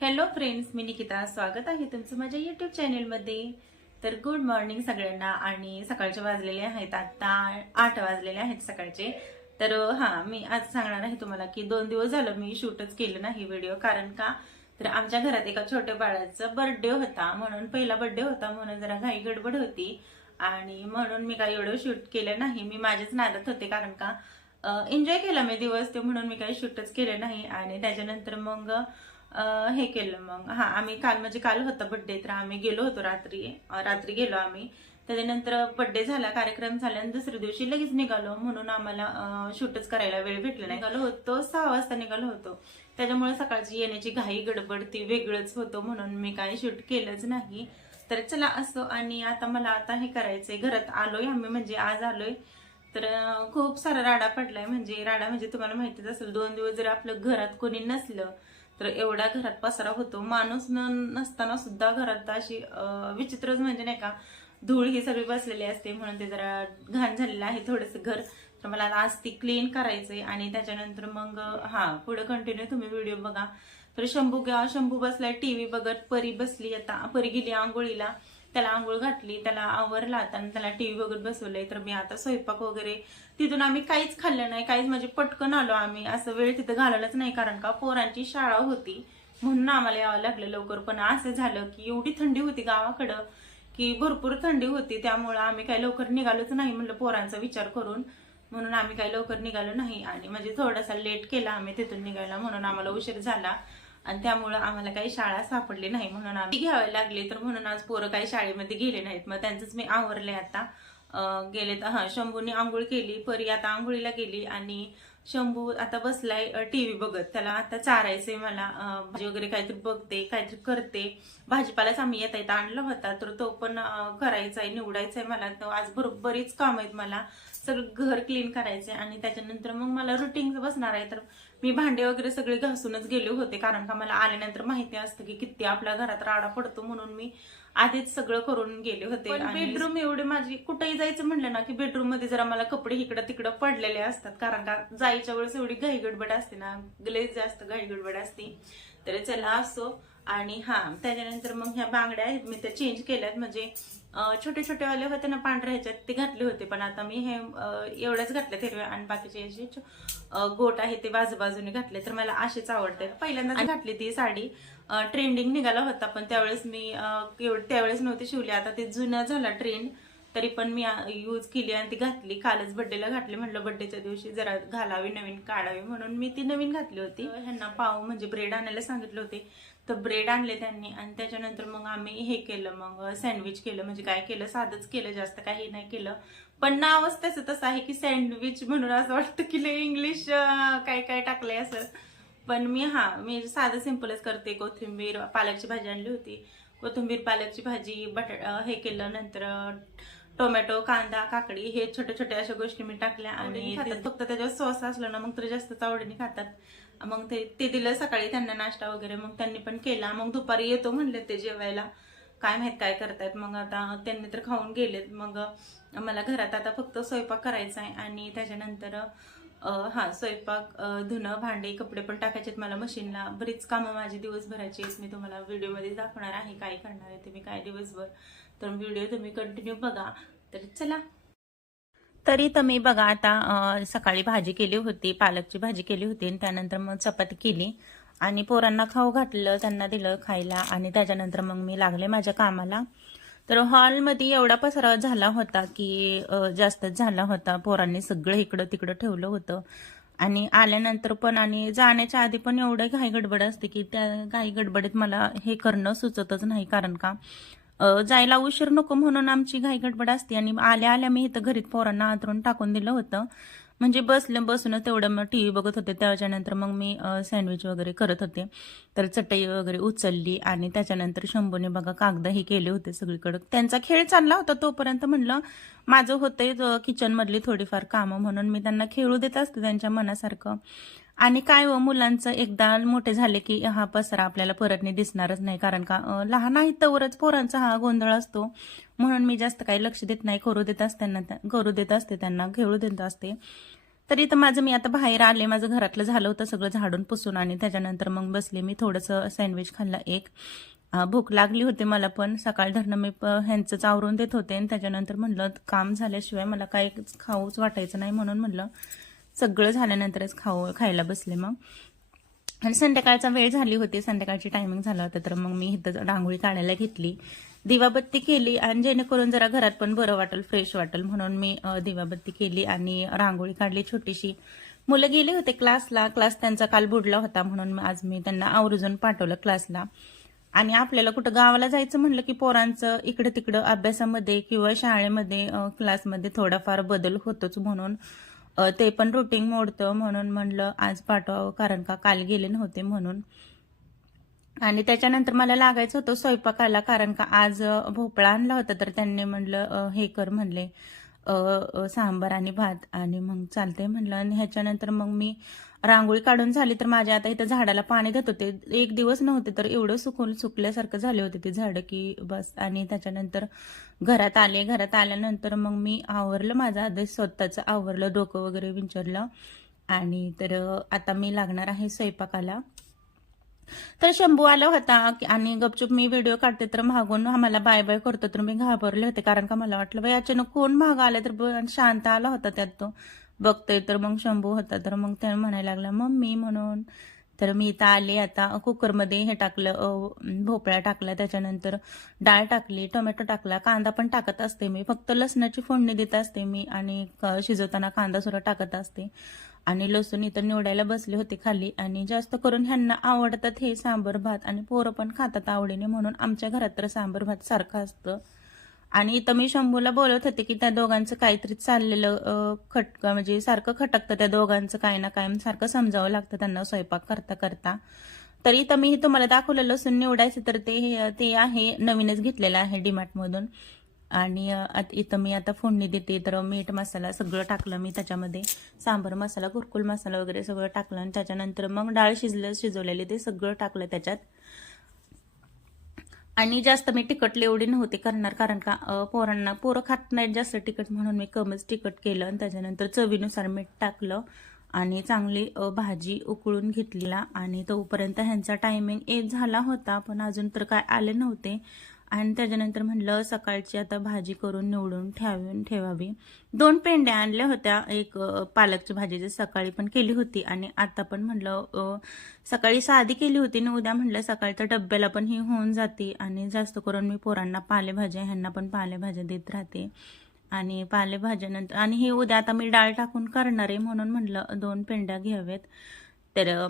Hello friends मी निकिता. स्वागत आहे तुमचं माझ्या युट्यूब चॅनेलमध्ये तर गुड मॉर्निंग सगळ्यांना. आणि सकाळचे वाजलेले आहेत आत्ता आठ वाजलेले आहेत सकाळचे. तर हां मी आज सांगणार आहे तुम्हाला की दोन दिवस झालं मी शूटच केलं नाही व्हिडिओ कारण का? तर आमच्या घरात एका छोट्या बाळाचा बर्थडे होता. म्हणून पहिला बर्थडे होता. म्हणून जरा घाई गडबड होती. आणि म्हणून मी काही एवढं शूट केलं नाही. मी माझ्याच नादात होते. कारण का? एन्जॉय केला मी दिवस. ते म्हणून मी काही शूटच केलं नाही. आणि त्याच्यानंतर मग हे केलं मग. हा आम्ही काल म्हणजे काल होतं बड्डे तर आम्ही गेलो होतो रात्री. रात्री गेलो आम्ही. त्याच्यानंतर बड्डे झाला कार्यक्रम झाला आणि दुसऱ्या दिवशी लगेच निघालो. म्हणून आम्हाला शूटच करायला वेळ भेटला नाही. निघालो होतो सहा वाजता निघालो होतो. त्याच्यामुळे सकाळची येण्याची घाई गडबड ती वेगळंच होतं. म्हणून मी काही शूट केलंच नाही. तर चला असो आणि आता मला आता हे करायचंय. घरात आलोय आम्ही म्हणजे आज आलोय. तर खूप सारा राडा पडलाय. म्हणजे राडा म्हणजे तुम्हाला माहितीच असेल दोन दिवस जर आपलं घरात कोणी नसलं तर एवढा घरात पसारा होतो. माणूस न नसताना सुद्धा घरात अशी विचित्रच म्हणजे नाही का धूळ ही सगळी बसलेली असते. म्हणून ते जरा घाण झालेलं आहे थोडंसं घर. तर मला आज ती क्लीन करायचंय आणि त्याच्यानंतर मग हा पुढे कंटिन्यू तुम्ही व्हिडिओ बघा. तर शंभू शंभू बसलाय टीव्ही बघत परी बसली आता परी गेली आंघोळीला. त्याला आंघोळ घातली त्याला आवरला आता आणि त्याला टीव्ही बघत बसवलंय. तर मी आता स्वयंपाक वगैरे तिथून आम्ही काहीच खाल्लं नाही काहीच म्हणजे पटकन आलो आम्ही. असं वेळ तिथं घालवलंच नाही कारण का पोरांची शाळा होती. म्हणून आम्हाला यावं लागलं लवकर. पण असं झालं की एवढी थंडी होती गावाकडं की भरपूर थंडी होती. त्यामुळं आम्ही काही लवकर निघालोच नाही म्हणलं पोरांचा विचार करून. म्हणून आम्ही काही लवकर निघालो नाही. आणि म्हणजे थोडासा लेट केला आम्ही तिथून निघायला म्हणून आम्हाला उशीर झाला. आणि त्यामुळं आम्हाला काही शाळा सापडली नाही म्हणून आम्ही घ्यावे लागले. तर म्हणून आज पोरं काही शाळेमध्ये गेले नाहीत. मग त्यांचंच मी आवरले आता. गेले तर हा शंभूने आंघोळ केली परी आता आंघोळीला गेली आणि शंभू आता बसलाय टीव्ही बघत. त्याला आता चारायचंय मला. भाजी वगैरे काहीतरी बघते काहीतरी करते. भाजीपालाच आम्ही येता येता आणला होता. तर तो पण करायचा आहे निवडायचा आहे मला. तर आज बरीच काम आहेत मला. सगळं घर क्लीन करायचंय आणि त्याच्यानंतर मग मला रुटीन बसणार आहे. तर मी भांडे वगैरे सगळे घासूनच गेले होते कारण का मला आल्यानंतर माहिती असतं की किती आपल्या घरात राडा पडतो म्हणून मी आधीच सगळं करून गेले होते. बेडरूम एवढे माझी कुठेही जायचं म्हणलं ना की बेडरूममध्ये जरा मला कपडे इकडं तिकडं पडलेले असतात कारण का जायच्या वेळेस एवढी घाई गडबड असते ना लयच जास्त घाई गडबड असते. तर चला असो आणि हा त्याच्यानंतर मग ह्या बांगड्या आहेत मी त्या चेंज केल्यात. म्हणजे छोटे छोटे वाले होते ना पांढऱ्या ह्याच्यात ते घातले होते. पण आता मी हे एवढ्याच घातले हिरव्या आणि बाकीचे अं, गोट आहे ते बाजूबाजूने घातले. तर मला असेच आवडते. पहिल्यांदा घातली ती साडी. ट्रेंडिंग निघाला होता पण त्यावेळेस मी त्यावेळेस नव्हती शिवली. आता ते जुनं झाला ट्रेंड तरी पण मी यूज केली आणि ती घातली. कालच बड्डेला घातली. म्हटलं बड्डेच्या दिवशी जरा घालावी नवीन काढावी म्हणून मी ती नवीन घातली होती. ह्यांना पाव म्हणजे ब्रेड आणायला सांगितलं होते. तर ब्रेड आणले त्यांनी आणि त्याच्यानंतर मग आम्ही हे केलं मग सँडविच केलं. म्हणजे काय केलं? साधंच केलं जास्त काही नाही केलं. पण नावच त्याचं तसं आहे की सँडविच म्हणून असं वाटतं की इंग्लिश काय काय टाकलंय असं. पण मी हा मी साधं सिंपलच करते. कोथिंबीर पालकची भाजी आणली होती. कोथिंबीर पालकची भाजी बटाटा हे केलं. नंतर टोमॅटो कांदा काकडी हे छोट्या छोट्या अशा गोष्टी मी टाकल्या आणि ते फक्त त्याच्यावर सॉस असलं ना मग तर जास्तच आवडीने खातात. मग ते ते दिलं सकाळी त्यांना नाश्ता वगैरे मग त्यांनी पण केला. मग दुपारी येतो म्हणले ते जेवायला. काय माहीत काय करतायत. मग आता त्यांनी तर खाऊन गेलेत. मग मला घरात आता फक्त स्वयंपाक करायचा आहे आणि त्याच्यानंतर हा स्वयंपाक धुणं भांडे कपडे पण टाकायचे आहेत मला मशीनला. बरीच कामं माझी दिवसभराची आहेत. मी तुम्हाला व्हिडिओमध्ये दाखवणार आहे काय करणार आहे तुम्ही काय दिवसभर. तर व्हिडिओ तुम्ही कंटिन्यू बघा. तर चला. तरी तर मी बघा आता सकाळी भाजी केली होती पालकची भाजी केली होती आणि त्यानंतर मग चपाती केली. आणि पोरांना खाऊ घातलं त्यांना दिलं खायला आणि त्याच्यानंतर मग मी लागले माझ्या कामाला. तर हॉलमध्ये एवढा पसरा झाला होता की जास्तच झाला होता. पोरांनी सगळं इकडं तिकडं ठेवलं होतं. आणि आल्यानंतर पण आणि जाण्याच्या आधी पण एवढं घाई गडबड असते की त्या घाई गडबडीत मला हे करणं सुचतच नाही. कारण का जायला उशीर नको म्हणून आमची घाई गडबड असते. आणि आल्या आल्या मी इथं घरीत पोरांना आतरून टाकून दिलं होतं. म्हणजे बसलं बसूनच तेवढं मग टी व्ही बघत होते. त्याच्यानंतर मग मी सँडविच वगैरे करत होते. तर चटई वगैरे उचलली आणि त्याच्यानंतर शंभूने बघा कागदही केले होते सगळीकडं. त्यांचा खेळ चालला होता तोपर्यंत म्हणलं माझं होतंय किचनमधली थोडीफार कामं म्हणून मी त्यांना खेळू देत असते त्यांच्या मनासारखं. आणि काय व मुलांचं एकदा मोठे झाले की हा पसरा आपल्याला परतने दिसणारच नाही. कारण का लहान आहेत तवरच पोरांचा हा गोंधळ असतो. म्हणून मी जास्त काही लक्ष देत नाही. करू देत असताना करू देत असते त्यांना खेळू देत असते. तरी तर माझं मी आता बाहेर आले माझं घरातलं झालं होतं सगळं झाडून पुसून आणि त्याच्यानंतर मग बसले मी थोडंसं सँडविच खाल्लं एक. भूक लागली होती मला पण. सकाळ धरणं मी प- ह्यांचंच आवरून देत होते आणि त्याच्यानंतर म्हणलं काम झाल्याशिवाय मला काही खाऊच वाटायचं नाही म्हणून म्हणलं. सगळं झाल्यानंतरच खाऊ खायला बसले मग. आणि संध्याकाळचा वेळ झाली होती संध्याकाळची टायमिंग झाला होता तर मग मी इथं रांगोळी काढायला घेतली. दिवाबत्ती केली आणि जेणेकरून जरा घरात पण बरं वाटेल फ्रेश वाटेल म्हणून मी दिवाबत्ती केली आणि रांगोळी काढली छोटीशी. मुलं गेले होते क्लासला क्लास त्यांचा काल बुडला होता म्हणून मग आज मी त्यांना आवर्जून पाठवलं क्लासला. आणि आपल्याला कुठं गावाला जायचं म्हणलं की पोरांचं इकडं तिकडं अभ्यासामध्ये किंवा शाळेमध्ये क्लासमध्ये थोडाफार बदल होतोच म्हणून ते पण रुटीन मोडतं म्हणून म्हणलं आज पाठवावं कारण का काल गेले नव्हते म्हणून. आणि त्याच्यानंतर मला लागायचं होतं स्वयंपाकाला कारण का आज भोपळा आणला होता तर त्यांनी म्हणलं हे कर म्हणले. सांबार आणि भात आणि मग चालते म्हणलं. आणि ह्याच्यानंतर मग मी रांगोळी काढून झाली तर माझ्या आता इथं झाडाला पाणी देत होते. एक दिवस नव्हते तर एवढं सुकून सुकल्यासारखं झाले होते ते झाडं की बस. आणि त्याच्यानंतर घरात आले. घरात आल्यानंतर मग मी आवरलं माझं आधी स्वतःचं आवरलं डोकं वगैरे विंचरलं. आणि तर आता मी लागणार आहे स्वयंपाकाला. तर शंभू आला होता आणि गपचूप मी व्हिडिओ काढते तर मागून आम्हाला बाय बाय करतो तर मी घाबरले होते. कारण का मला वाटलं बाई अचानक कोण मागं आलं तर शांत आला होता त्यात तो. बघतोय तर मग शंभू होता तर मग त्याने म्हणायला लागला मम्मी म्हणून. तर मी इथं आले आता कुकरमध्ये हे टाकलं भोपळा टाकला त्याच्यानंतर डाळ टाकली टोमॅटो टाकला कांदा पण टाकत असते मी. फक्त लसणाची फोडणी देत असते मी आणि शिजवताना कांदा सुद्धा टाकत असते. आणि लसूण इथं निवडायला बसले होते खाली आणि जास्त करून ह्यांना आवडतात हे सांबर भात आणि पोरं पण खातात आवडीने म्हणून आमच्या घरात तर सांबर भात सारखं असतं. आणि इथं मी शंभूला बोलत होते की त्या दोघांचं काहीतरी चाललेलं अ, खटक म्हणजे सारखं खटकतं त्या दोघांचं काय ना काय सारखं समजावं लागतं त्यांना स्वयंपाक करता करता. तर इथं मी तुम्हाला दाखवलं लसूण निवडायचं तर ते ते आहे नवीनच घेतलेलं आहे डीमार्टमधून. आणि इथं मी आता फोडणी देते तर मीठ मसाला सगळं टाकलं मी त्याच्यामध्ये. सांबर मसाला कुरकुल मसाला वगैरे सगळं टाकलं आणि त्याच्यानंतर मग डाळ शिजलं शिजवलेली ते सगळं टाकलं त्याच्यात. आणि जास्त मी तिखट एवढी नव्हती करणार कारण का पोरांना पोरं खात नाहीत जास्त तिखट म्हणून मी कमीच तिखट केलं आणि त्याच्यानंतर चवीनुसार मीठ टाकलं आणि चांगली भाजी उकळून घेतलेला आणि तोपर्यंत ह्यांचा टायमिंग एक झाला होता पण अजून तर काय आले नव्हते. आणि त्याच्यानंतर म्हणलं सकाळची आता भाजी करून निवडून ठेवून ठेवावी. दोन पेंड्या आणल्या होत्या. एक पालकची भाजी जी सकाळी पण केली होती आणि आता पण म्हणलं सकाळी साधी केली होती आणि उद्या म्हणलं सकाळच्या डब्याला पण ही होऊन जाते आणि जास्त करून मी पोरांना पालेभाज्या ह्यांना पण पालेभाज्या देत राहते. आणि पालेभाज्यानंतर आणि हे उद्या आता मी डाळ टाकून करणार आहे म्हणून म्हणलं दोन पेंड्या घ्याव्यात. तर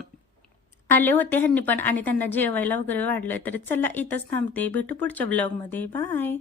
आले होते ह्यांनी पण आणि त्यांना जेवायला वगैरे वाढलं तर चला इथंच थांबते. भेटू पुढच्या ब्लॉगमध्ये बाय